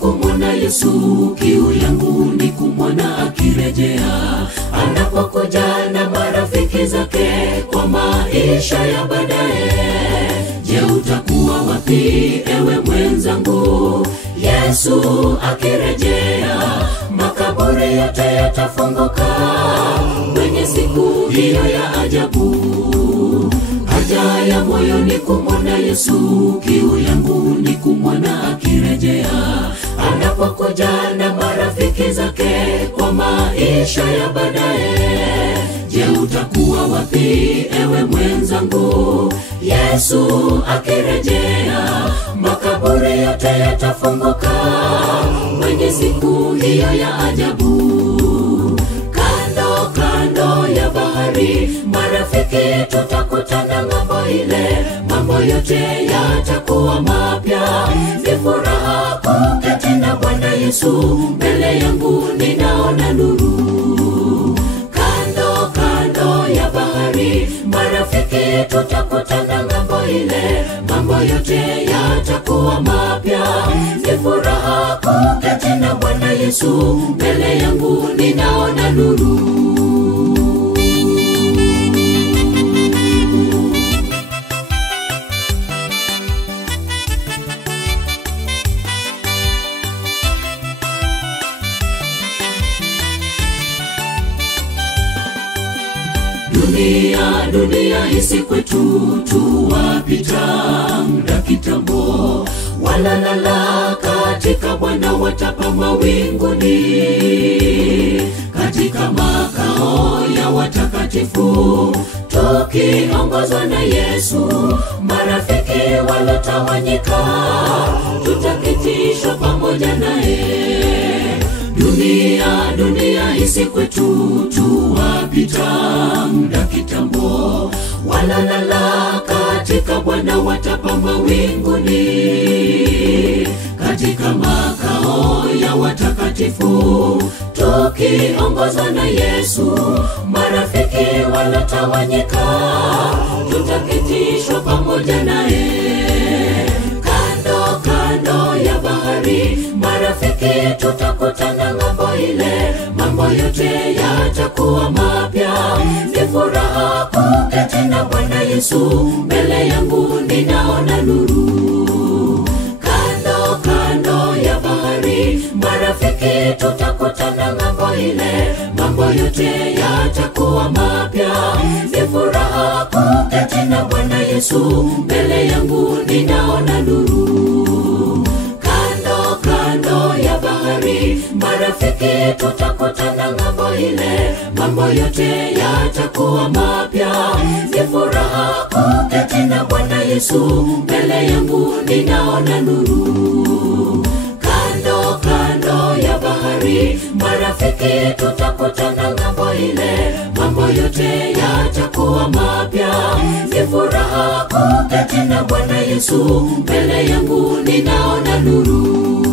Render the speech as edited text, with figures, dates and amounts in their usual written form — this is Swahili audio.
kumwona Yesu, kiu yangu ni kumwona akirejea, anapokuja na marafiki zake kwa maisha ya baadaye. Je, utakuwa wapi ewe mwenzangu Yesu akirejea? Makaburi yote yatafunguka kwenye siku hiyo ya ajabu. Haja ya moyo ni kumwona Yesu, kiu yangu ni kumwona akirejea, anapokuja na marafiki zake kwa maisha ya baadaye. Je, utakuwa wapi ewe mwenzangu Yesu akirejea? Makaburi yote yatafunguka kwenye siku hiyo ya ajabu. Kando kando ya bahari marafiki tutakutana ng'ambo ile, mambo yote yatakuwa mapya. Ni furaha kuketi na Bwana Yesu, mbele yangu ninaona nuru. Kando kando ya bahari marafiki tutakutana ng'ambo ile, mambo yote yatakuwa mapya. Ni furaha kuketi na Bwana Yesu, mbele yangu ninaona nuru. Dunia isi kwetu tuwapita muda kitambo, walalala katika Bwana watapa mawinguni, katika makao ya watakatifu tukiongozwa na Yesu. Marafiki walotawanyika tutaketishwa pamoja naye. Dunia isi kwetu tuwapita muda kitambo, walalala katika Bwana watapa mawinguni, katika makao ya watakatifu tukiongozwa na Yesu. Marafiki walotawanyika tutaketishwa pamoja naye. Kando kando ya bahari marafiki tutakutana ng'ambo ile, mambo yote yatakuwa mapya. Ni furaha kuketi na Bwana Yesu, mbele yangu ninaona nuru. Kando kando ya bahari marafiki tutakutana ng'ambo ile, mambo yote yatakuwa mapya. Ni furaha kuketi na Bwana Yesu, mbele yangu ninaona nuru. Kando kando ya bahari marafiki tutakutana ng'ambo ile, mambo yote yatakuwa mapya. Ni furaha kuketi na Bwana Yesu, mbele yangu ninaona nuru. Kando kando ya bahari marafiki tutakutana ng'ambo ile, mambo yote yatakuwa mapya. Ni furaha kuketi na Bwana Yesu, mbele yangu ninaona nuru.